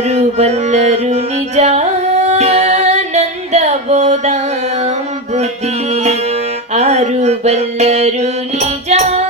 ಬಲ್ಲರು बल्लरूनि बोदा बुद्धि आरु बलरू जा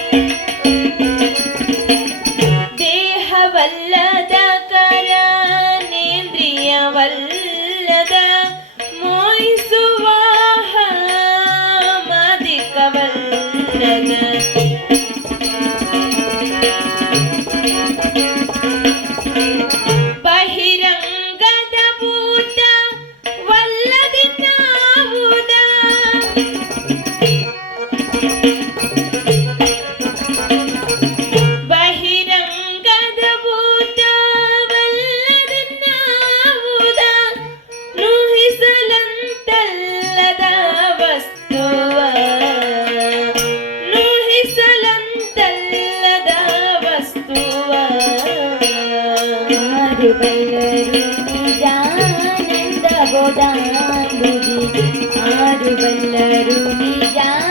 गोदी जा